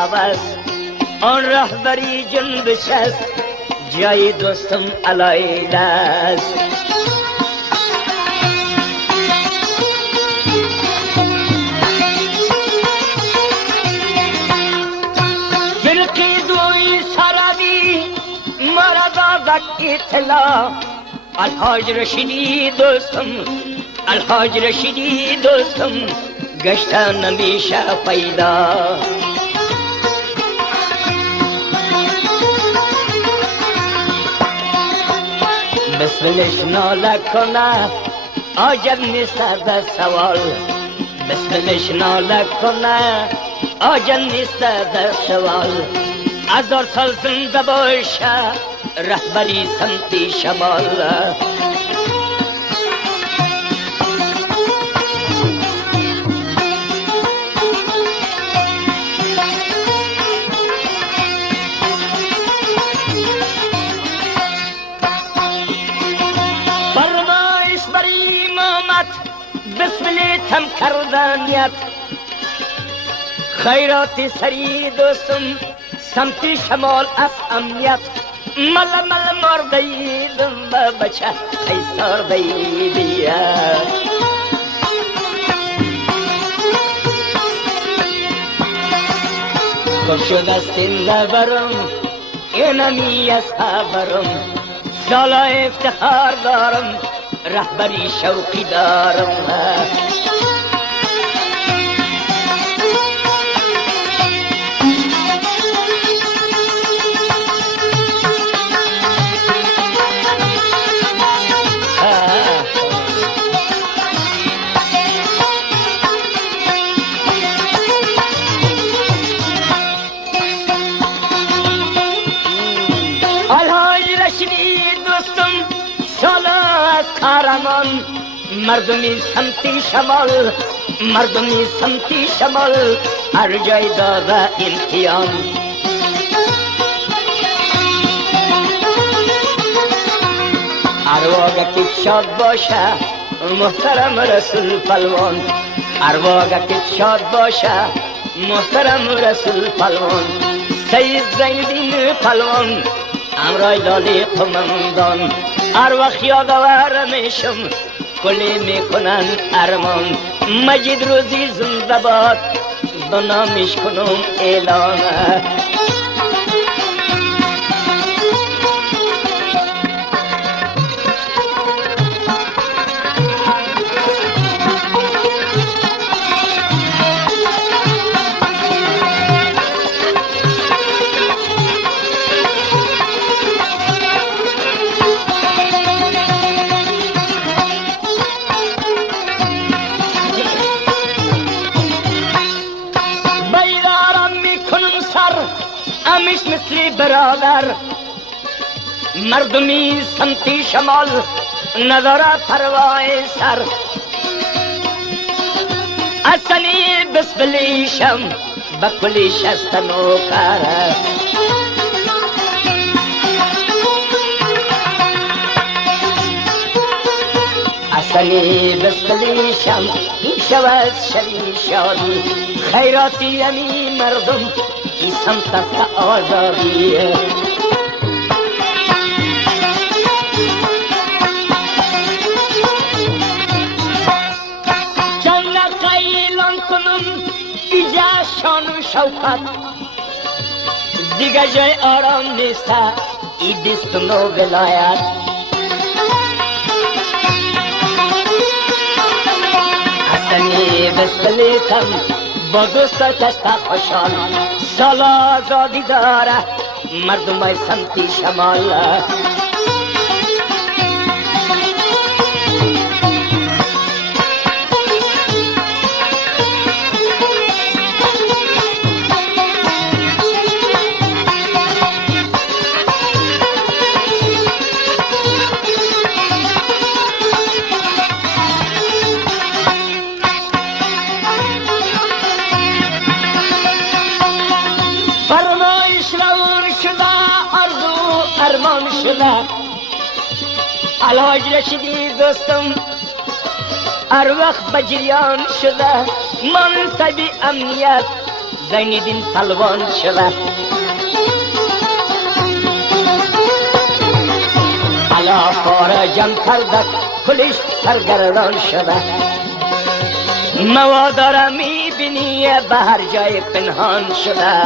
عوض آن رهبری جنبش است جای دوستم علایل است. جلقی دوی سرابی مرد اطلاع الحاج رشیدی دوستم، الحاج رشیدی دوستم گشتن نمیشه پیدا. بسملش ناله کنه عجب نیست در سوال، بسملش ناله کنه عجب نیست در سوال. 1000 سال زنده باشه رهبری سمت شمال. فرمایش بر امامت بسملیتم کردنیت خیرات سری دوستم سمت شمال از امنیت. مل مل مردیدم بچه خیستار بیدیت. خوب شد است این لبرم اینمی از خبرم سالا افتخار دارم رهبری شوقی دارم. کارمان مردمی سمتی شمال، مردمی سمتی شمال هر جای داده امتحان. ارواگه که شاد باشه محترم رسول پلوان، ارواگه که شاد باشه محترم رسول پلوان. سید زیندین پلوان امرای دالی قمندان هر وقت یادآور میشم کلی میکنن ارمان. مجید روزی زنده باد به نامش کنم اعلان. همیش مثل برادر مردمی سمتی شمال نداره پروای سر. اصلی بسبلیشم بکلیش است نوکر. اصلی بسبلیشم این شود شوی شادی خیراتی همی مردم این سمت آزادی. جنگ قیلان کنم ایجا شان و شوکت دیگه جای آرام نیسته ای دستم و ولایت. حسنی بسپلیتم با دوستا کشتا خوشحال سالا آزادی داره مردم های سمتی شمال. ارمان شده الحاج رشیدی دوستم هر وقت بجریان شده منصب امنیت زینالدین پهلوان شود. علا کار جمع کرده کلش سرگردان شود. مواداره میبینی به هر جای پنهان شده.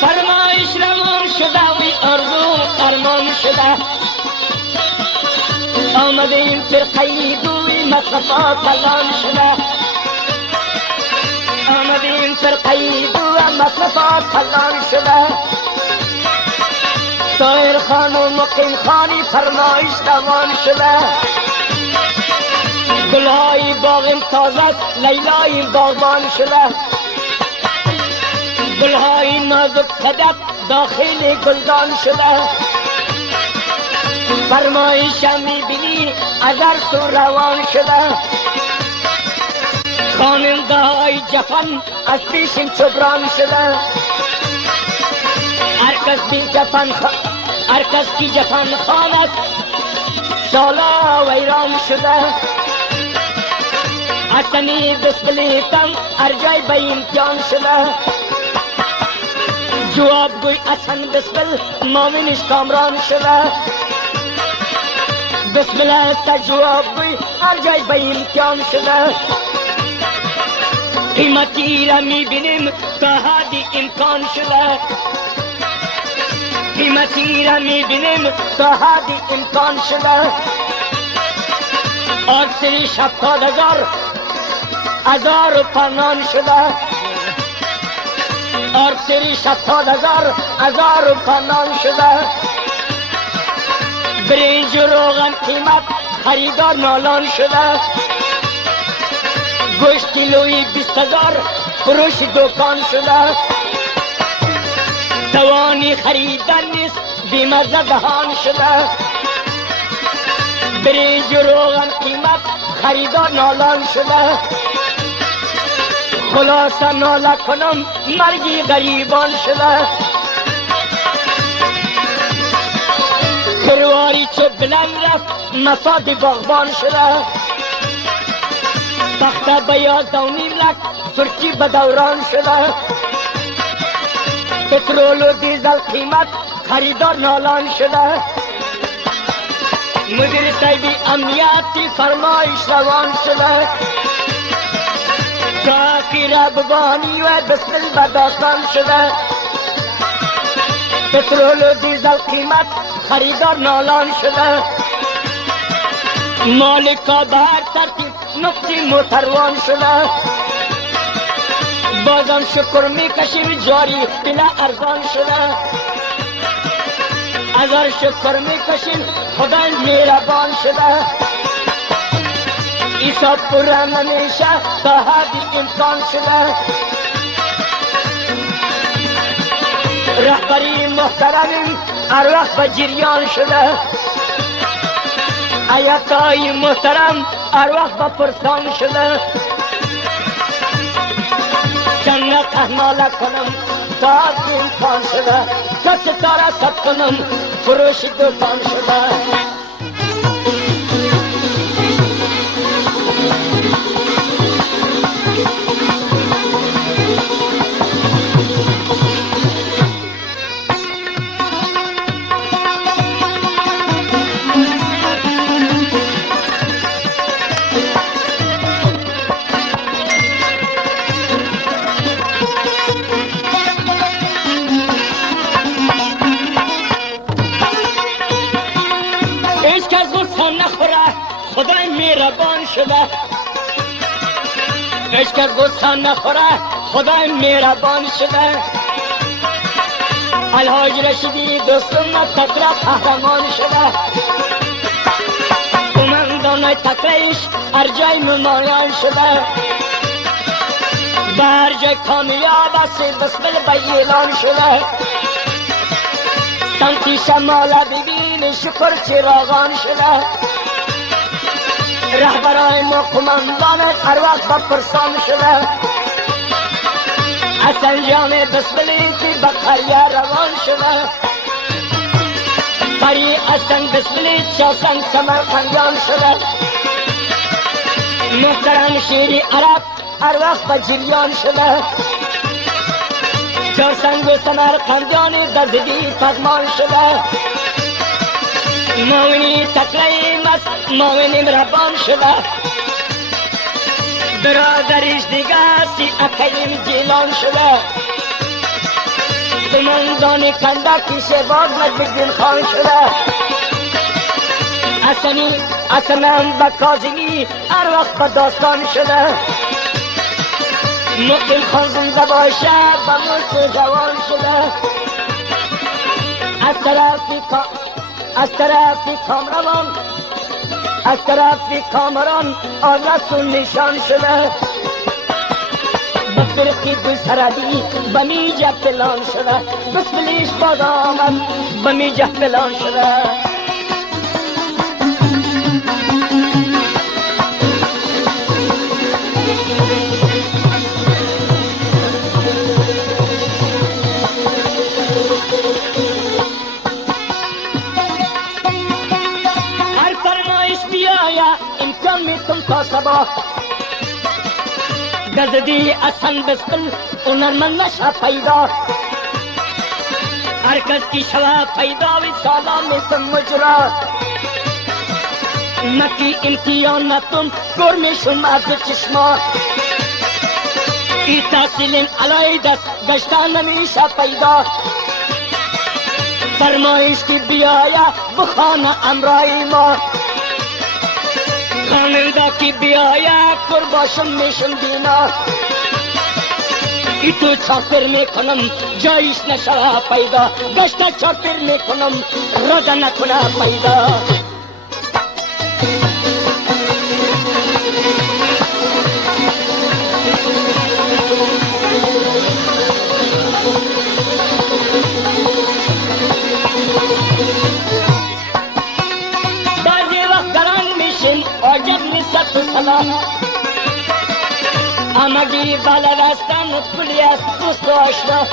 فرمایش روان شده وی آرزو ارمان شده. آمدیم فرقه دوی مصطفی کلان شده. آمدیم فرقه دوی مصطفی کلان شده. طاهر خان و مقیم خانی فرمایش روان شده. گلهای باغم تازه است لیلای باغبان شده. گلهای نازک صدف داخل گلدان شده. فرمایشم میبینی از هر سو روان شده. خاننده های جفن از پیشم چوبران شده. هر کس کی جفن خان است سالا ویران شده. حسنی بسملی کم هر جای به امتحان شده. جواب گوی حسن بسمل مامنش کامران شده. بسم الله تا جواب گوی هر جای به امتحان شده. قیمتی را میبینیم تا حدی امکان شده. قیمتی را میبینیم تا حدی امکان شده. آرسری 70,000 هزار پنان شده. آرسری 70,000 هزار پنان شده. برنج و روغن قیمت خریدار نالان شده. گوشت کیلویی 20,000 فروش دکان شده. توانی خریدن نیست بیمزه دهان شده. برنج و روغن قیمت خریدار نالان شده. خلاصه ناله کنم مرگی غریبان شده. کرواری چه بلند رفت مساد باغبان شده. تخته به 11.5 لک سرچی به دوران شده. پترول و دیزل قیمت خریدار نالان شده. مدیر طیبی امنیتی فرمایش روان شده. تاکی ربانی و بسمل به داستان شده. پترول و دیزل قیمت خریدار نالان شده. مالکا به هر ترتیب نقطی متروان شده. بازم شکر میکشیم جاری بلا ارزان شده. اگر شکر میکشیم خدای مهربان شده. ایسا پورا نمیشه تا حدی امکان شده. رهبری محترمیم هر وقت به جریان شده. ایتای محترم هر وقت به پرسان شده. جنت احماله کنم تا امکان شده. تا ستاره ست کنم فروش دکان شده. خدای مهربان شده. عشق از غصه نخوره خدای مهربان شده. الحاج رشیدی دوستم تکره قهرمان شده. قماندان تکرهش هر جای نمایان شده. در جای کامیاب است بسمل به اعلان شده. سمتی شماله ببین شکر چراغان شده. رهبرای ما قماندان هر وقت با پرسان شده. از انجام بسملی که به قریه روان شده. پری اصلا بسملی چاسن سمرقندیان شده. محترم شیری عرب هر وقت به جریان شده. چاسنگ و سمرقندیان در زدی پغمان شده. ماوینی تقلیم است ماوینیم ربان شده. برادریش دیگه سی اکلیم جیلان شده. قماندان کندکی شهباز مجددین خان شده. اصلا با کاظمی هر وقت با داستان شده. مقیم خان زنده باشه با ملک جوان شده. از طرفی کامران آدرس و نشان شده. بفرقی دو سردی بمی جه پلان شده. بسملیش باز آمد بمی جه پلان شده. امکان میتون تا سبا گزدی اصلا بسکن اونرمن نشه پیدا. هر کس کی شوا پیدا وی سالا میتون مجرا. مکی امتیان نتون گر میشون از چشما. ای تحصیلین علای دست گشتن نمیشه پیدا. فرمایش کی بیایا بخانه امرای ما. خاننده کی بیایا پر باشم میشم دینا. ای تو چاپر میکنم جایش نشوه پیدا. گشت چاپر میکنم رد نکنه پیدا. عجب نیست تو سلام آمدی بالا رستن پلی است دوست و آشنا.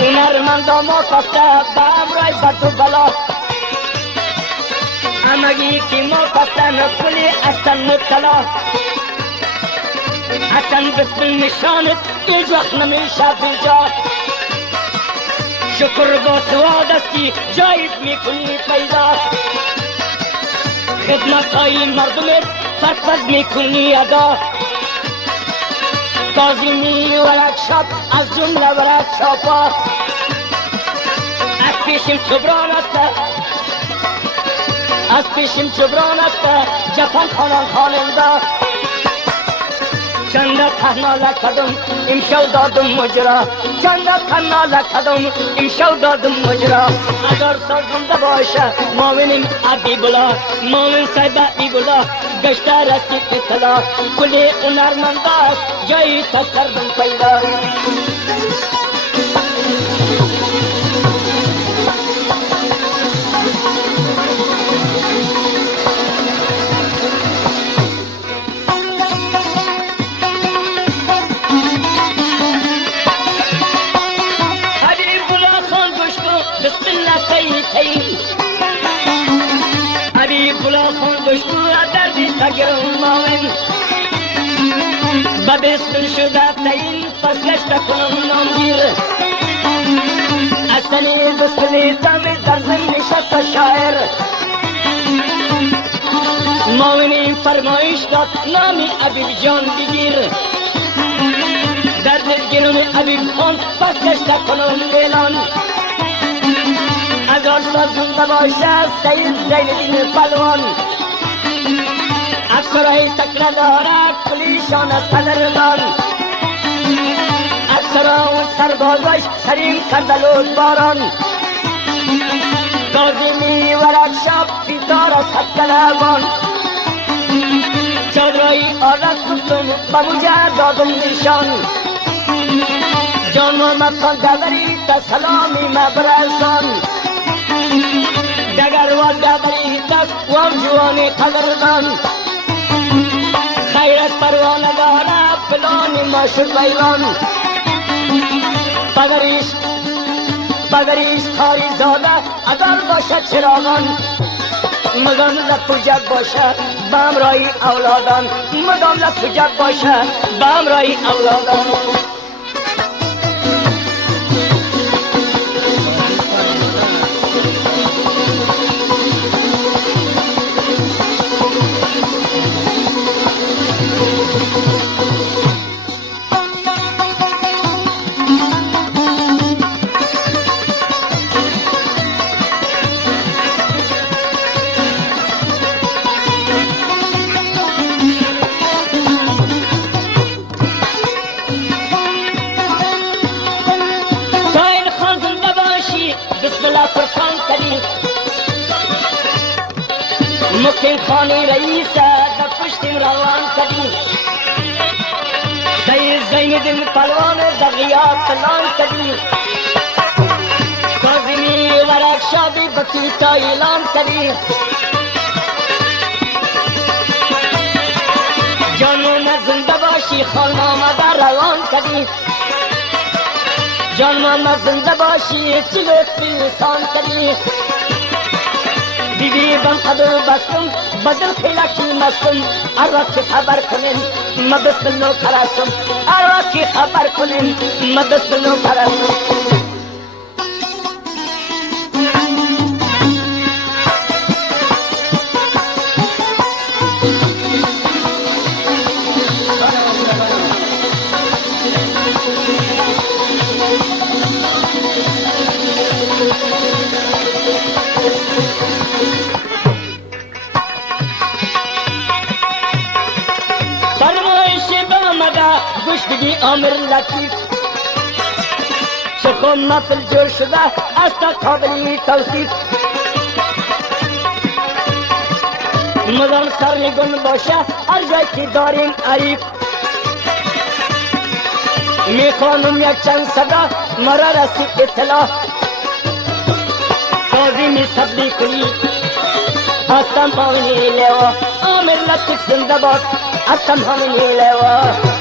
هنرمندا مکفته با امرای بد و بلا. آمدی که مکفتن پلی استن مبتلا. اصلا بسم نشانت ایج وقت نمیشه بیجا. شکر با سواد استی جایت میکنی پیدا. خدمت های مردمت فرفز میکنی ادا. کاظمی ورکشاپ از جمله ورکشاپا. از پیشم جبران است جپان خانان خاننده. چند تنها لکدم امشو دادم مجرا. امشو دادم مجرا. اگر سازنده باشه ماوینم عبی بلا. ماوین صاحب عبی بلا گشته رسید اطلاع. کلی هنرمنده است جایی تا کردم پیدا. حبیب الله خان دشتو دردی تگرم ماوین. با بسمل شده تین پس گشته کنم نامگیر. اصلی بسملی دم در زن نشست شاعر. ماوینی فرمایش داد نامی عبیب جان بگیر. در دلگیرم عبیب خان پس گشته کنم اعلان. اگر سازنده باشه سید زینالدین پهلوان. افسرهای تکره داره کلیشان از قدردان. افسرها و سربازاش سرین کردلود باران. کاظمی ورکشاپ فیدار از حد کلمان. چادرهای آرد کفتم با مجه دادم نشان. جان محمد خان دوری تا سلامی مبرسان. دگر و دبری دست و جوانی قدردان خیرت پروانه داره فلان ماشق بیلان پدریش کاری زاده اگر باشه چراغان مدام لپوجت باشه بامرای اولادان مدام لپوجت باشه بامرای اولادان مکین خانی رئیس در پشتیم روان کدیم دیر زین دل پلوان در غیاب پلان کدیم کازمی ورک شادی بطیتا اعلان کدیم جانون زنده باشی خان آمده روان کدیم جانون زنده باشی چلوت پیلسان کدیم بیبی بن قدر بستم بدل خیلکی مستم اراکی خبر کنین مدست نو پرستم اراکی خبر کنین مدست نو پرستم گشتگی آمر لطیف چخون نفل جور شده از تا قابلی توصیف مدام سرنگون باشه هر جای که داریم عریف میخوانم یک چند صدا مرا رسید اطلاع قاضی می صبری کنی هستم همینی لیوا آمر لطیف زنده باد هستم همینی لیوا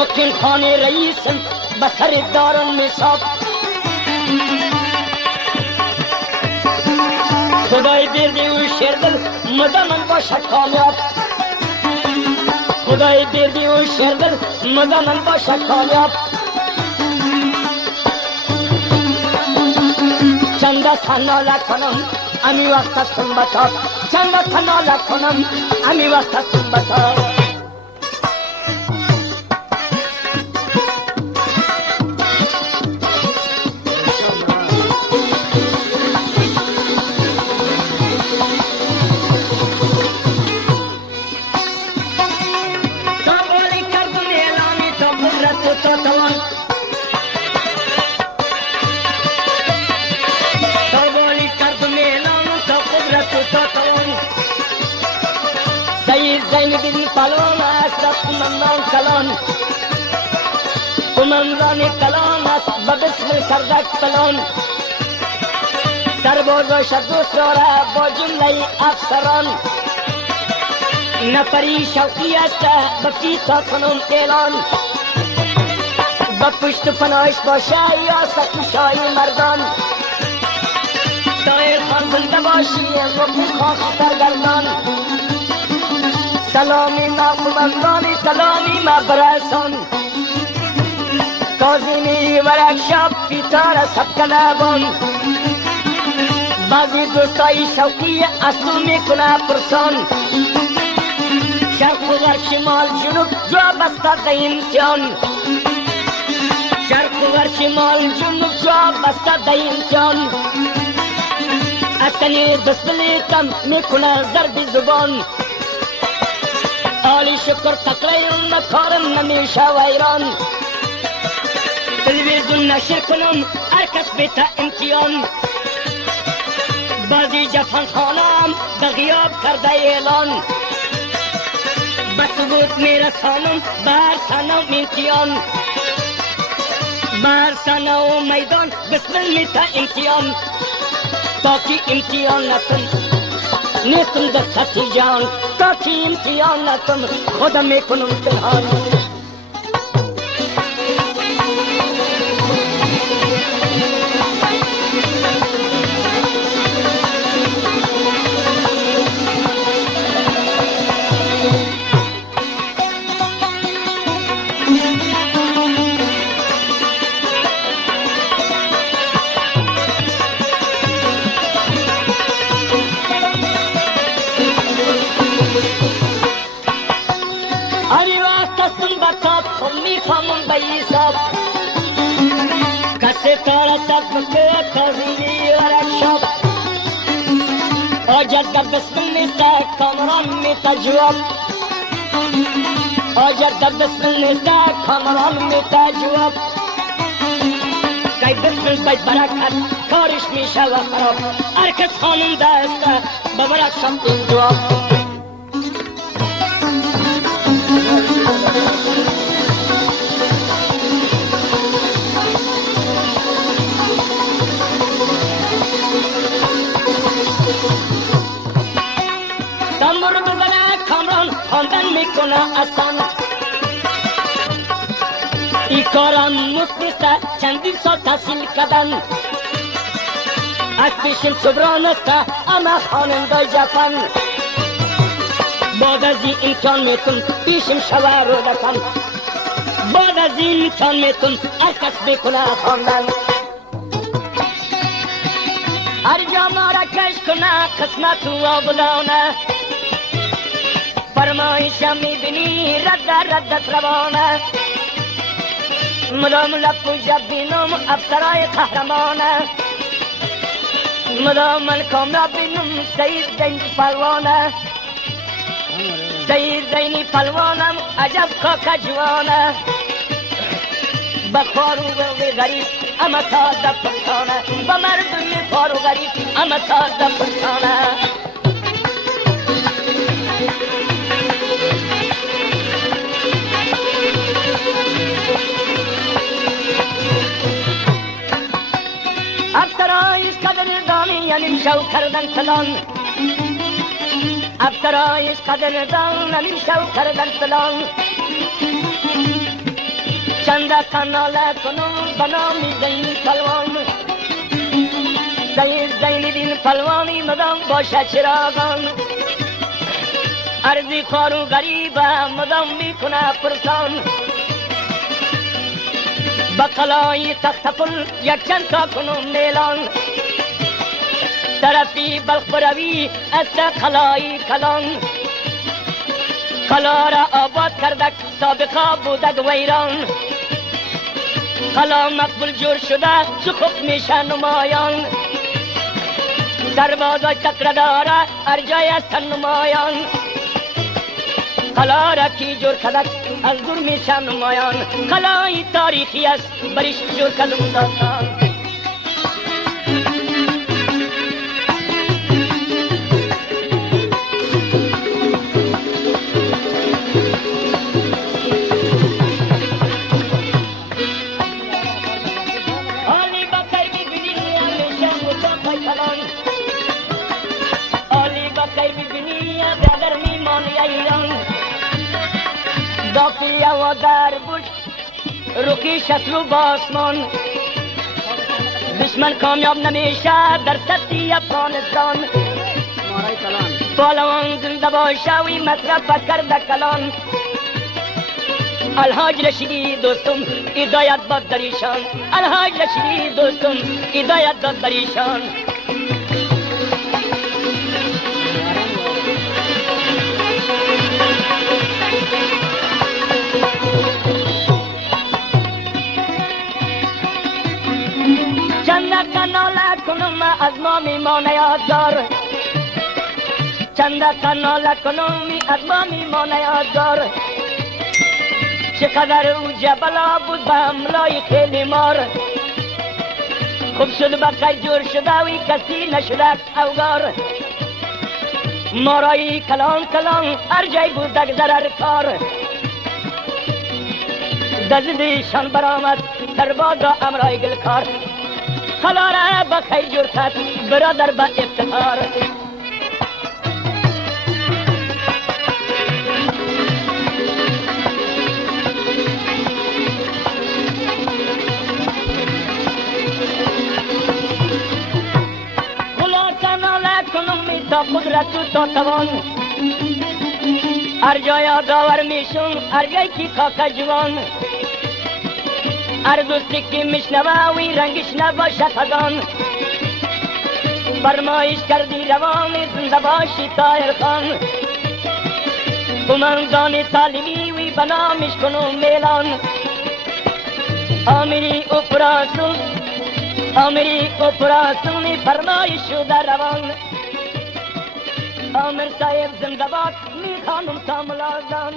مکین خانی رئیسم بسر دارن میساب خدای بیردی و شیردل مدامن باشه کامیاب خدای بیردی و شیردل مدامن باشه کامیاب چنده تناله کنم امی وقت هستم بتاب چنده تناله کنم امی وقت هستم بتاب زین دل پلان اشرف قمندان کلان قمندان کلان است به بسم کردک پلان سربازاش دوست داره با جمله افسران نفری شوقی است به فیتا کنم اعلان به پشت پناهش باشه یا سکوشای مردان دایر خان زنده باشی و خان سرگردان سلامی ناقمندانی سلامی مبرسان کازمی ورک شب پیتار سبکنبان بعضی دوستای شوقی اصلو میکنه پرسان شرق و غرب شمال جنوب جا بسته ده امتحان شرق و غرب شمال جنوب جا بسته ده امتحان اصلی بسملیتم میکنه ضرب زبان آلی شکر تقریم نکارم نمیشه ویران تلویزیون نشر کنم هر کس بیتا امتحان بعضی جفن خانم به غیاب کرده اعلان به ثبوت میرسانم بر سنه و امتحان بر سنه و میدان بسم تا امتحان تا که امتحان نکن نیستم دستی جان تا که امتحان نکن خودم میکنم پنهان میخوامم به ایساب کسی تارا تبکه تازیلی ورشاب آجد در بسم نیسته کامران میتا جواب آجد در بسم نیسته کامران میتا جواب که بسم باید برکت کارش میشه و خراب هرکس خانم دسته ببرد شم این جواب دمر بزنه کامران خواندن میکنه اصلا ای کارم مستیسته چندین سال تحصیل کردن از پیشم صبران است اما خواننده جفن بعد از این امتحان میتون پیشم شوه رو دکن بعد از این امتحان میتون هر کس بکنه خواندن هر جا ما را کش کنه قسمت و آبدانه فرمایشم میبینی رد روانه مدام لب و جب بینم افسرای قهرمانه مدام من کامراب بینم سید زینی پلوانه سید زینی پلوانم عجب کاکا جوانه بخارو و غریب اما تازه پرسانه با مردم فارو غریب اما تازه پرسانه افسرایش قدردانی یعنی شو کردن فلان افسرایش قدردان یعنی شو کردن فلان چند قناله کنم بنامی زینی پلوان زینی دین پلوانی مدام باشه چراغان عرضی خوارو غریبه مدام میکنه پرسان بقلای تخت پل یک چند تا کنم میلان طرفی بلخ بروی از قلای کلان قلا را آباد کردک سابقا بودک ویران قلا مقبول جور شده زخوف میشه نمایان سربازای تکره داره هر جای است نمایان قلا را کی جور کردک از دور میشه نمایان قلای تاریخی است بریش جور کردم داستان داخلی و در بود روکی شتلو باسمان دشمن کامیاب نمیشه در سطحی افغانستان پالوان زنده باشه وی مصرف کرده کلان الحاج رشیدی دوستم هدایت باد در ایشان الحاج رشیدی دوستم هدایت باد در ایشان چند کناله کنم از ما میمانه یادگار چند کناله کنم از ما میمانه یادگار چقدر او جبلا بود به حملای خیلی مار خوب شد بخیر جور شده وی کسی نشده اوگار مارایی کلان کلان هر جای بودک ضرر کار دزدیشان برآمد در بادا امرای گلکار خلاره بخیر جور کرد برادر با افتخار تا قدرت و تا توان هر جای داور میشون هر جای کی کاکا جوان هر دوستی که میشنوه وی رنگش نباشه خزان فرمایش کردی روان زنده باشی طاهر خان قماندان طالبی وی بنامش کنو میلان آمری اپراسون فرمایش شده روان آمر صاحب زندباد می خانم تا ملازان